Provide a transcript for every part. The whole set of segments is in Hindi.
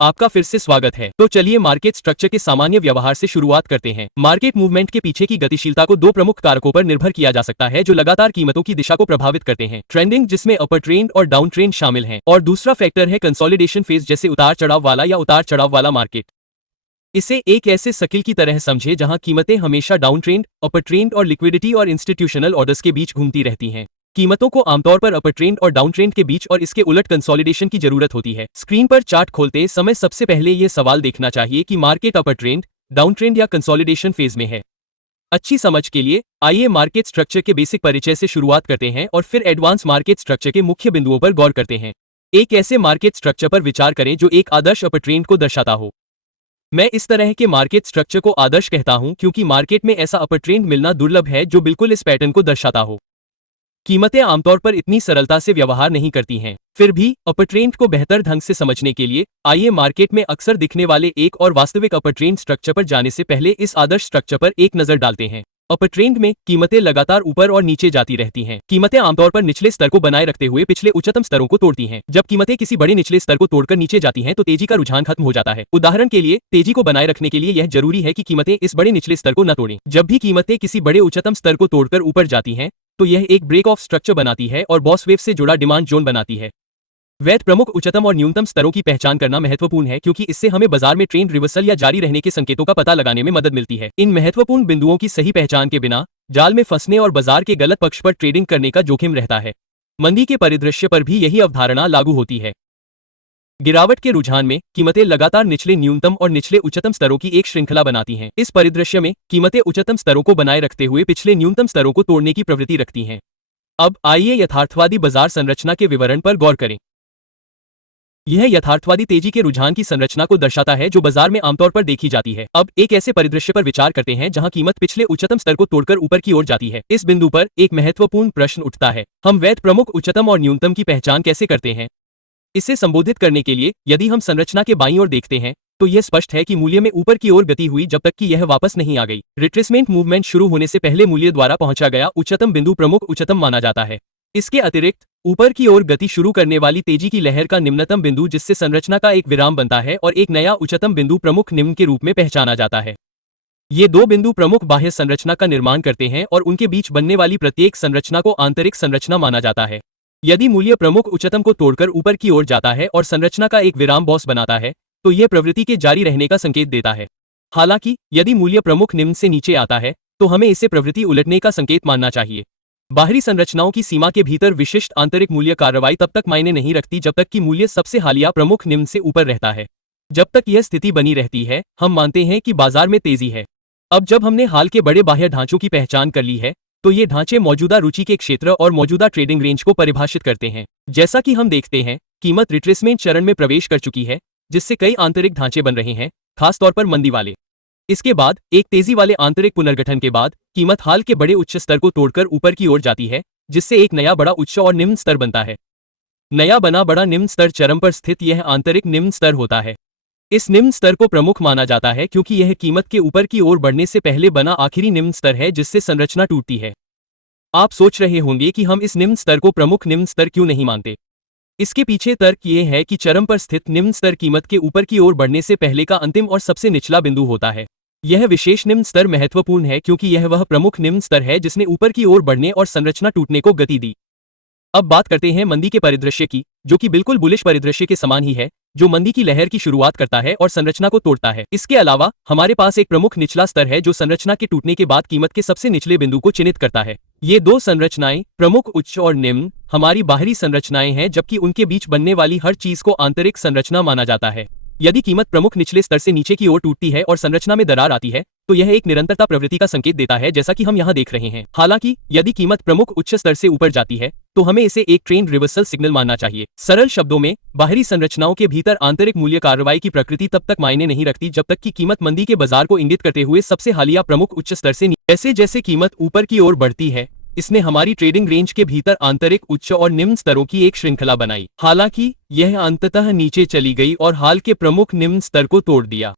आपका फिर से स्वागत है। तो चलिए मार्केट स्ट्रक्चर के सामान्य व्यवहार से शुरुआत करते हैं। मार्केट मूवमेंट के पीछे की गतिशीलता को दो प्रमुख कारकों पर निर्भर किया जा सकता है जो लगातार कीमतों की दिशा को प्रभावित करते हैं। ट्रेंडिंग, जिसमें अपर ट्रेंड और डाउन ट्रेंड शामिल हैं, और दूसरा फैक्टर है कंसोलिडेशन फेज, जैसे उतार चढ़ाव वाला या उतार चढ़ाव वाला मार्केट। इसे एक ऐसे शक्ल की तरह समझे जहां कीमतें हमेशा डाउन ट्रेंड, अपर ट्रेंड और लिक्विडिटी और इंस्टीट्यूशनल ऑर्डर्स के बीच घूमती रहती हैं। कीमतों को आमतौर पर अपर ट्रेंड और डाउन ट्रेंड के बीच और इसके उलट कंसोलिडेशन की जरूरत होती है। स्क्रीन पर चार्ट खोलते समय सबसे पहले यह सवाल देखना चाहिए कि मार्केट अपर ट्रेंड, डाउन ट्रेंड या कंसोलिडेशन फेज में है। अच्छी समझ के लिए आइए मार्केट स्ट्रक्चर के बेसिक परिचय से शुरुआत करते हैं और फिर एडवांस मार्केट स्ट्रक्चर के मुख्य बिंदुओं पर गौर करते हैं। एक ऐसे मार्केट स्ट्रक्चर पर विचार करें जो एक आदर्श अपर ट्रेंड को दर्शाता हो। मैं इस तरह के मार्केट स्ट्रक्चर को आदर्श कहता हूं क्योंकि मार्केट में ऐसा अपर ट्रेंड मिलना दुर्लभ है जो बिल्कुल इस पैटर्न को दर्शाता हो। कीमतें आमतौर पर इतनी सरलता से व्यवहार नहीं करती हैं। फिर भी अपर ट्रेंड को बेहतर ढंग से समझने के लिए आइए मार्केट में अक्सर दिखने वाले एक और वास्तविक अपर ट्रेंड स्ट्रक्चर पर जाने से पहले इस आदर्श स्ट्रक्चर पर एक नजर डालते हैं। अपर ट्रेंड में कीमतें लगातार ऊपर और नीचे जाती रहती हैं। कीमतें आमतौर पर निचले स्तर को बनाए रखते हुए पिछले उच्चतम स्तरों को तोड़ती हैं। जब कीमतें किसी बड़े निचले स्तर को तोड़कर नीचे जाती हैं तो तेजी का रुझान खत्म हो जाता है। उदाहरण के लिए, तेजी को बनाए रखने के लिए यह जरूरी है कि कीमतें इस बड़े निचले स्तर को न तोड़ें। जब भी कीमतें किसी बड़े उच्चतम स्तर को तोड़कर ऊपर जाती हैं तो यह एक ब्रेक ऑफ स्ट्रक्चर बनाती है और बॉस वेव से जुड़ा डिमांड जोन बनाती है। वैध प्रमुख उच्चतम और न्यूनतम स्तरों की पहचान करना महत्वपूर्ण है क्योंकि इससे हमें बाजार में ट्रेंड रिवर्सल या जारी रहने के संकेतों का पता लगाने में मदद मिलती है। इन महत्वपूर्ण बिंदुओं की सही पहचान के बिना जाल में फंसने और बाजार के गलत पक्ष पर ट्रेडिंग करने का जोखिम रहता है। मंदी के परिदृश्य पर भी यही अवधारणा लागू होती है। गिरावट के रुझान में कीमतें लगातार निचले न्यूनतम और निचले उच्चतम स्तरों की एक श्रृंखला बनाती हैं। इस परिदृश्य में कीमतें उच्चतम स्तरों को बनाए रखते हुए पिछले न्यूनतम स्तरों को तोड़ने की प्रवृत्ति रखती हैं। अब आइए यथार्थवादी बाजार संरचना के विवरण पर गौर करें। यह यथार्थवादी तेजी के रुझान की संरचना को दर्शाता है जो बाजार में आमतौर पर देखी जाती है। अब एक ऐसे परिदृश्य पर विचार करते हैं जहां कीमत पिछले उच्चतम स्तर को तोड़कर ऊपर की ओर जाती है। इस बिंदु पर एक महत्वपूर्ण प्रश्न उठता है, हम वैध प्रमुख उच्चतम और न्यूनतम की पहचान कैसे करते हैं? इसे संबोधित करने के लिए यदि हम संरचना के बाईं ओर देखते हैं तो यह स्पष्ट है कि मूल्य में ऊपर की ओर गति हुई जब तक कि यह वापस नहीं आ गई। रिट्रेसमेंट मूवमेंट शुरू होने से पहले मूल्य द्वारा पहुंचा गया उच्चतम बिंदु प्रमुख उच्चतम माना जाता है। इसके अतिरिक्त ऊपर की ओर गति शुरू करने वाली तेजी की लहर का निम्नतम बिंदु, जिससे संरचना का एक विराम बनता है और एक नया उच्चतम बिंदु प्रमुख निम्न के रूप में पहचाना जाता है। ये दो बिंदु प्रमुख बाह्य संरचना का निर्माण करते हैं और उनके बीच बनने वाली प्रत्येक संरचना को आंतरिक संरचना माना जाता है। यदि मूल्य प्रमुख उच्चतम को तोड़कर ऊपर की ओर जाता है और संरचना का एक विराम बॉस बनाता है तो यह प्रवृत्ति के जारी रहने का संकेत देता है। हालांकि यदि मूल्य प्रमुख निम्न से नीचे आता है तो हमें इसे प्रवृत्ति उलटने का संकेत मानना चाहिए। बाहरी संरचनाओं की सीमा के भीतर विशिष्ट आंतरिक मूल्य कार्रवाई तब तक मायने नहीं रखती जब तक कि मूल्य सबसे हालिया प्रमुख निम्न से ऊपर रहता है। जब तक यह स्थिति बनी रहती है हम मानते हैं कि बाजार में तेजी है। अब जब हमने हाल के बड़े बाह्य ढांचों की पहचान कर ली है तो ये ढांचे मौजूदा रुचि के क्षेत्र और मौजूदा ट्रेडिंग रेंज को परिभाषित करते हैं। जैसा कि हम देखते हैं, कीमत रिट्रेसमेंट चरण में प्रवेश कर चुकी है जिससे कई आंतरिक ढांचे बन रहे हैं, खासतौर पर मंदी वाले। इसके बाद एक तेजी वाले आंतरिक पुनर्गठन के बाद कीमत हाल के बड़े उच्च स्तर को तोड़कर ऊपर की ओर जाती है जिससे एक नया बड़ा उच्च और निम्न स्तर बनता है। नया बना बड़ा निम्न स्तर चरम पर स्थित यह आंतरिक निम्न स्तर होता है। इस निम्न स्तर को प्रमुख माना जाता है क्योंकि यह कीमत के ऊपर की ओर बढ़ने से पहले बना आखिरी निम्न स्तर है जिससे संरचना टूटती है। आप सोच रहे होंगे कि हम इस निम्न स्तर को प्रमुख निम्न स्तर क्यों नहीं मानते। इसके पीछे तर्क ये है कि चरम पर स्थित निम्न स्तर कीमत के ऊपर की ओर बढ़ने से पहले का अंतिम और सबसे निचला बिंदु होता है। यह विशेष निम्न स्तर महत्वपूर्ण है क्योंकि यह वह प्रमुख निम्न स्तर है जिसने ऊपर की ओर बढ़ने और संरचना टूटने को गति दी। अब बात करते हैं मंदी के परिदृश्य की, जो कि बिल्कुल बुलिश परिदृश्य के समान ही है, जो मंदी की लहर की शुरुआत करता है और संरचना को तोड़ता है। इसके अलावा हमारे पास एक प्रमुख निचला स्तर है जो संरचना के टूटने के बाद कीमत के सबसे निचले बिंदु को चिन्हित करता है। ये दो संरचनाएं, प्रमुख उच्च और निम्न, हमारी बाहरी संरचनाएं हैं जबकि उनके बीच बनने वाली हर चीज को आंतरिक संरचना माना जाता है। यदि कीमत प्रमुख निचले स्तर से नीचे की ओर टूटती है और संरचना में दरार आती है तो यह एक निरंतरता प्रवृत्ति का संकेत देता है, जैसा कि हम यहां देख रहे हैं। हालांकि यदि कीमत प्रमुख उच्च स्तर से ऊपर जाती है तो हमें इसे एक ट्रेंड रिवर्सल सिग्नल मानना चाहिए। सरल शब्दों में, बाहरी संरचनाओं के भीतर आंतरिक मूल्य कार्रवाई की प्रकृति तब तक मायने नहीं रखती जब तक कि कीमत मंदी के बाजार को इंगित करते हुए सबसे हालिया प्रमुख उच्च स्तर से जैसे जैसे कीमत ऊपर की ओर बढ़ती है इसने हमारी ट्रेडिंग रेंज के भीतर आंतरिक उच्च और निम्न स्तरों की एक श्रृंखला बनाई। हालांकि यह अंततः नीचे चली गई और हाल के प्रमुख निम्न स्तर को तोड़ दिया।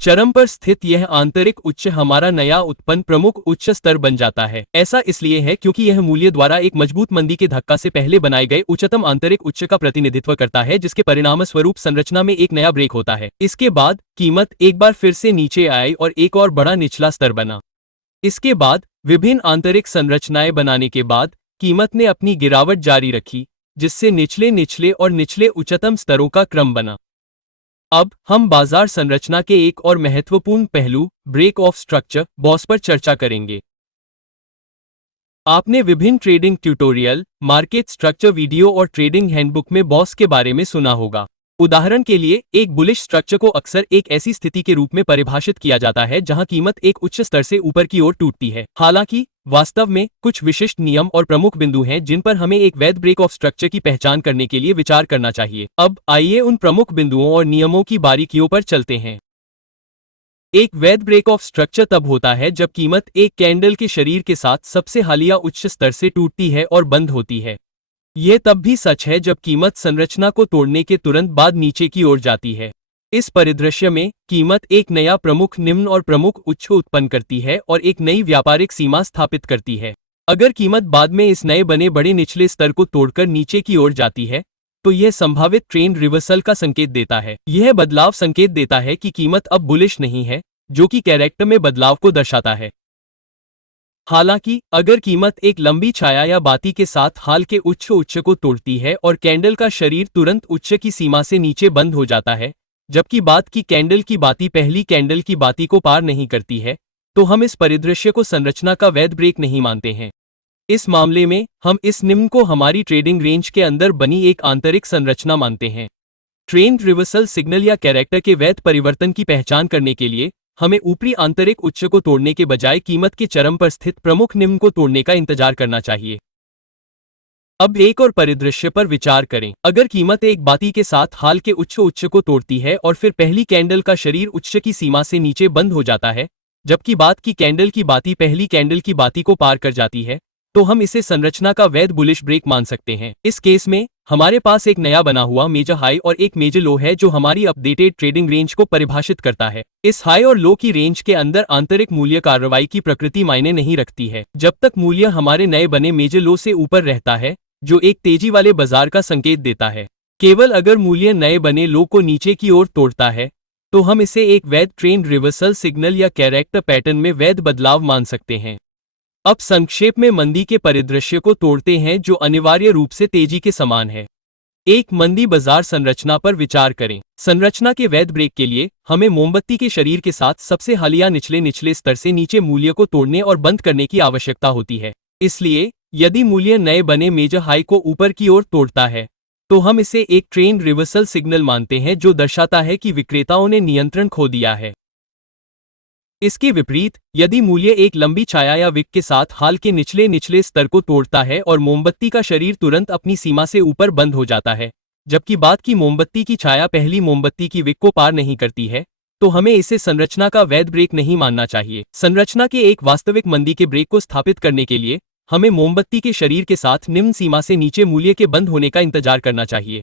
चरम पर स्थित यह आंतरिक उच्च हमारा नया उत्पन्न प्रमुख उच्च स्तर बन जाता है। ऐसा इसलिए है क्योंकि यह मूल्य द्वारा एक मजबूत मंदी के धक्का से पहले बनाए गए उच्चतम आंतरिक उच्च का प्रतिनिधित्व करता है, जिसके परिणाम स्वरूप संरचना में एक नया ब्रेक होता है। इसके बाद कीमत एक बार फिर से नीचे आई और एक और बड़ा निचला स्तर बना। इसके बाद विभिन्न आंतरिक संरचनाएं बनाने के बाद कीमत ने अपनी गिरावट जारी रखी, जिससे निचले निचले और निचले उच्चतम स्तरों का क्रम बना। अब हम बाजार संरचना के एक और महत्वपूर्ण पहलू ब्रेक ऑफ स्ट्रक्चर बॉस पर चर्चा करेंगे। आपने विभिन्न trading tutorial, market structure video और ट्रेडिंग हैंडबुक में बॉस के बारे में सुना होगा। उदाहरण के लिए, एक बुलिश स्ट्रक्चर को अक्सर एक ऐसी स्थिति के रूप में परिभाषित किया जाता है जहां कीमत एक उच्च स्तर से ऊपर की ओर टूटती है। हालांकि वास्तव में कुछ विशिष्ट नियम और प्रमुख बिंदु हैं जिन पर हमें एक वैध ब्रेक ऑफ स्ट्रक्चर की पहचान करने के लिए विचार करना चाहिए। अब आइए उन प्रमुख बिंदुओं और नियमों की बारीकियों पर चलते हैं। एक वैध ब्रेक ऑफ स्ट्रक्चर तब होता है जब कीमत एक कैंडल के शरीर के साथ सबसे हालिया उच्च स्तर से टूटती है और बंद होती है। यह तब भी सच है जब कीमत संरचना को तोड़ने के तुरंत बाद नीचे की ओर जाती है। इस परिदृश्य में कीमत एक नया प्रमुख निम्न और प्रमुख उच्च उत्पन्न करती है और एक नई व्यापारिक सीमा स्थापित करती है। अगर कीमत बाद में इस नए बने बड़े निचले स्तर को तोड़कर नीचे की ओर जाती है, तो यह संभावित ट्रेंड रिवर्सल का संकेत देता है। यह बदलाव संकेत देता है कि कीमत अब बुलिश नहीं है, जो कि कैरेक्टर में बदलाव को दर्शाता है। हालांकि अगर कीमत एक लंबी छाया या बाती के साथ हाल के उच्च को तोड़ती है और कैंडल का शरीर तुरंत उच्च की सीमा से नीचे बंद हो जाता है, जबकि बाद की कैंडल की बाती पहली कैंडल की बाती को पार नहीं करती है, तो हम इस परिदृश्य को संरचना का वैध ब्रेक नहीं मानते हैं। इस मामले में हम इस निम्न को हमारी ट्रेडिंग रेंज के अंदर बनी एक आंतरिक संरचना मानते हैं। ट्रेंड रिवर्सल सिग्नल या कैरेक्टर के वैध परिवर्तन की पहचान करने के लिए हमें ऊपरी आंतरिक उच्च को तोड़ने के बजाय कीमत के चरम पर स्थित प्रमुख निम्न को तोड़ने का इंतजार करना चाहिए। अब एक और परिदृश्य पर विचार करें। अगर कीमत एक बाती के साथ हाल के उच्च को तोड़ती है और फिर पहली कैंडल का शरीर उच्च की सीमा से नीचे बंद हो जाता है, जबकि बाद की कैंडल की बाती पहली कैंडल की बाती को पार कर जाती है, तो हम इसे संरचना का वैध बुलिश ब्रेक मान सकते हैं। इस केस में हमारे पास एक नया बना हुआ मेजर हाई और एक मेजर लो है जो हमारी अपडेटेड ट्रेडिंग रेंज को परिभाषित करता है। इस हाई और लो की रेंज के अंदर आंतरिक मूल्य कार्रवाई की प्रकृति मायने नहीं रखती है, जब तक मूल्य हमारे नए बने मेजर लो से ऊपर रहता है, जो एक तेजी वाले बाजार का संकेत देता है। केवल अगर मूल्य नए बने लो को नीचे की ओर तोड़ता है, तो हम इसे एक वैध ट्रेंड रिवर्सल सिग्नल या कैरेक्टर पैटर्न में वैध बदलाव मान सकते हैं। अब संक्षेप में मंदी के परिदृश्य को तोड़ते हैं जो अनिवार्य रूप से तेजी के समान है। एक मंदी बाजार संरचना पर विचार करें। संरचना के वैध ब्रेक के लिए हमें मोमबत्ती के शरीर के साथ सबसे हालिया निचले स्तर से नीचे मूल्य को तोड़ने और बंद करने की आवश्यकता होती है। इसलिए यदि मूल्य नए बने मेजर हाई को ऊपर की ओर तोड़ता है, तो हम इसे एक ट्रेंड रिवर्सल सिग्नल मानते हैं जो दर्शाता है कि विक्रेताओं ने नियंत्रण खो दिया है। इसके विपरीत, यदि मूल्य एक लंबी छाया या विक के साथ हाल के निचले स्तर को तोड़ता है और मोमबत्ती का शरीर तुरंत अपनी सीमा से ऊपर बंद हो जाता है, जबकि बाद की मोमबत्ती की छाया पहली मोमबत्ती की विक को पार नहीं करती है, तो हमें इसे संरचना का वैध ब्रेक नहीं मानना चाहिए। संरचना के एक वास्तविक मंदी के ब्रेक को स्थापित करने के लिए हमें मोमबत्ती के शरीर के साथ निम्न सीमा से नीचे मूल्य के बंद होने का इंतजार करना चाहिए।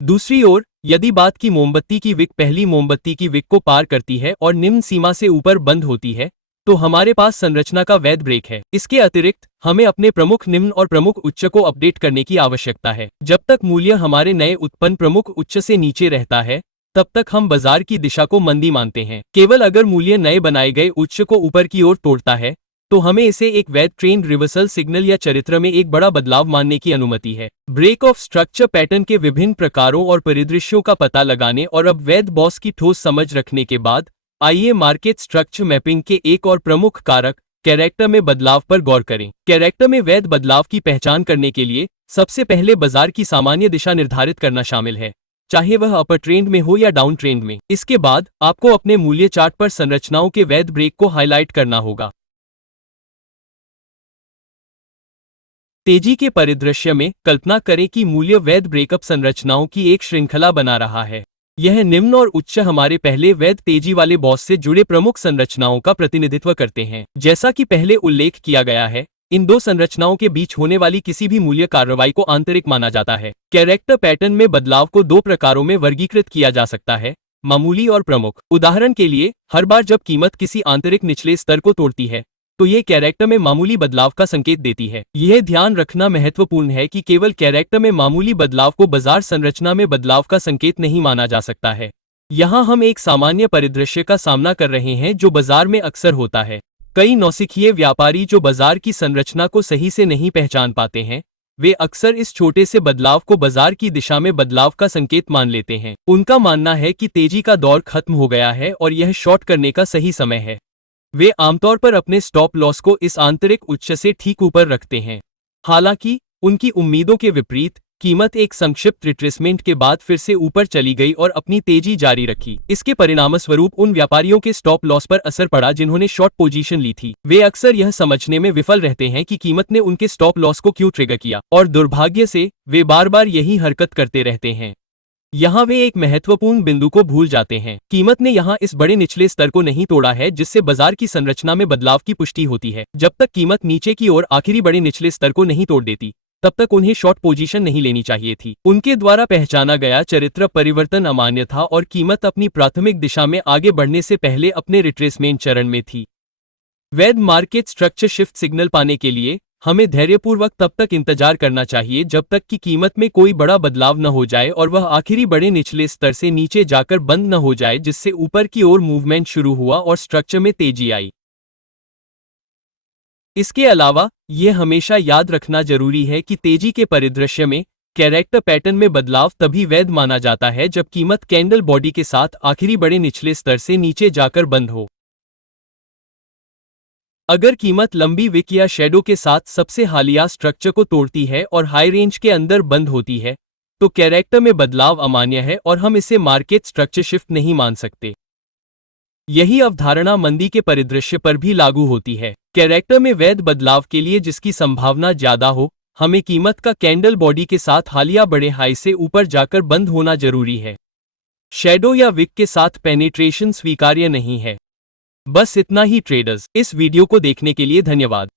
दूसरी ओर, यदि बाद की मोमबत्ती की विक पहली मोमबत्ती की विक को पार करती है और निम्न सीमा से ऊपर बंद होती है, तो हमारे पास संरचना का वैध ब्रेक है। इसके अतिरिक्त हमें अपने प्रमुख निम्न और प्रमुख उच्च को अपडेट करने की आवश्यकता है। जब तक मूल्य हमारे नए उत्पन्न प्रमुख उच्च से नीचे रहता है, तब तक हम बाजार की दिशा को मंदी मानते हैं। केवल अगर मूल्य नए बनाए गए उच्च को ऊपर की ओर तोड़ता है, तो हमें इसे एक वैध ट्रेंड रिवर्सल सिग्नल या चरित्र में एक बड़ा बदलाव मानने की अनुमति है। ब्रेक ऑफ स्ट्रक्चर पैटर्न के विभिन्न प्रकारों और परिदृश्यों का पता लगाने और अब वैध बॉस की ठोस समझ रखने के बाद आइए मार्केट स्ट्रक्चर मैपिंग के एक और प्रमुख कारक कैरेक्टर में बदलाव पर गौर करें। कैरेक्टर में वैध बदलाव की पहचान करने के लिए सबसे पहले बाजार की सामान्य दिशा निर्धारित करना शामिल है, चाहे वह अपर ट्रेंड में हो या डाउन ट्रेंड में। इसके बाद आपको अपने मूल्य चार्ट पर संरचनाओं के वैध ब्रेक को हाईलाइट करना होगा। तेजी के परिदृश्य में कल्पना करें कि मूल्य वैध ब्रेकअप संरचनाओं की एक श्रृंखला बना रहा है। यह निम्न और उच्च हमारे पहले वैध तेजी वाले बॉस से जुड़े प्रमुख संरचनाओं का प्रतिनिधित्व करते हैं। जैसा कि पहले उल्लेख किया गया है, इन दो संरचनाओं के बीच होने वाली किसी भी मूल्य कार्रवाई को आंतरिक माना जाता है। कैरेक्टर पैटर्न में बदलाव को दो प्रकारों में वर्गीकृत किया जा सकता है, मामूली और प्रमुख। उदाहरण के लिए, हर बार जब कीमत किसी आंतरिक निचले स्तर को तोड़ती है तो ये कैरेक्टर में मामूली बदलाव का संकेत देती है। यह ध्यान रखना महत्वपूर्ण है कि केवल कैरेक्टर में मामूली बदलाव को बाजार संरचना में बदलाव का संकेत नहीं माना जा सकता है। यहाँ हम एक सामान्य परिदृश्य का सामना कर रहे हैं जो बाजार में अक्सर होता है। कई नौसिखिए व्यापारी जो बाजार की संरचना को सही से नहीं पहचान पाते हैं, वे अक्सर इस छोटे से बदलाव को बाजार की दिशा में बदलाव का संकेत मान लेते हैं। उनका मानना है कि तेजी का दौर खत्म हो गया है और यह शॉर्ट करने का सही समय है। वे आमतौर पर अपने स्टॉप लॉस को इस आंतरिक उच्च से ठीक ऊपर रखते हैं। हालांकि उनकी उम्मीदों के विपरीत कीमत एक संक्षिप्त रिट्रेसमेंट के बाद फिर से ऊपर चली गई और अपनी तेजी जारी रखी। इसके परिणामस्वरूप उन व्यापारियों के स्टॉप लॉस पर असर पड़ा जिन्होंने शॉर्ट पोजीशन ली थी। वे अक्सर यह समझने में विफल रहते हैं कि कीमत ने उनके स्टॉप लॉस को क्यों ट्रिगर किया, और दुर्भाग्य से वे बार बार यही हरकत करते रहते हैं। यहाँ वे एक महत्वपूर्ण बिंदु को भूल जाते हैं। कीमत ने यहाँ इस बड़े निचले स्तर को नहीं तोड़ा है जिससे बाजार की संरचना में बदलाव की पुष्टि होती है। जब तक कीमत नीचे की ओर आखिरी बड़े निचले स्तर को नहीं तोड़ देती, तब तक उन्हें शॉर्ट पोजीशन नहीं लेनी चाहिए थी। उनके द्वारा पहचाना गया चरित्र परिवर्तन अमान्य था और कीमत अपनी प्राथमिक दिशा में आगे बढ़ने से पहले अपने रिट्रेसमेंट चरण में थी। वैध मार्केट स्ट्रक्चर शिफ्ट सिग्नल पाने के लिए हमें धैर्यपूर्वक तब तक इंतजार करना चाहिए जब तक कि कीमत में कोई बड़ा बदलाव न हो जाए और वह आखिरी बड़े निचले स्तर से नीचे जाकर बंद न हो जाए, जिससे ऊपर की ओर मूवमेंट शुरू हुआ और स्ट्रक्चर में तेजी आई। इसके अलावा यह हमेशा याद रखना जरूरी है कि तेजी के परिदृश्य में कैरेक्टर पैटर्न में बदलाव तभी वैध माना जाता है जब कीमत कैंडल बॉडी के साथ आखिरी बड़े निचले स्तर से नीचे जाकर बंद हो। अगर कीमत लंबी विक या शैडो के साथ सबसे हालिया स्ट्रक्चर को तोड़ती है और हाई रेंज के अंदर बंद होती है, तो कैरेक्टर में बदलाव अमान्य है और हम इसे मार्केट स्ट्रक्चर शिफ्ट नहीं मान सकते। यही अवधारणा मंदी के परिदृश्य पर भी लागू होती है। कैरेक्टर में वैध बदलाव के लिए जिसकी संभावना ज्यादा हो, हमें कीमत का कैंडल बॉडी के साथ हालिया बड़े हाई से ऊपर जाकर बंद होना जरूरी है। शैडो या विक के साथ पेनिट्रेशन स्वीकार्य नहीं है। बस इतना ही ट्रेडर्स। इस वीडियो को देखने के लिए धन्यवाद।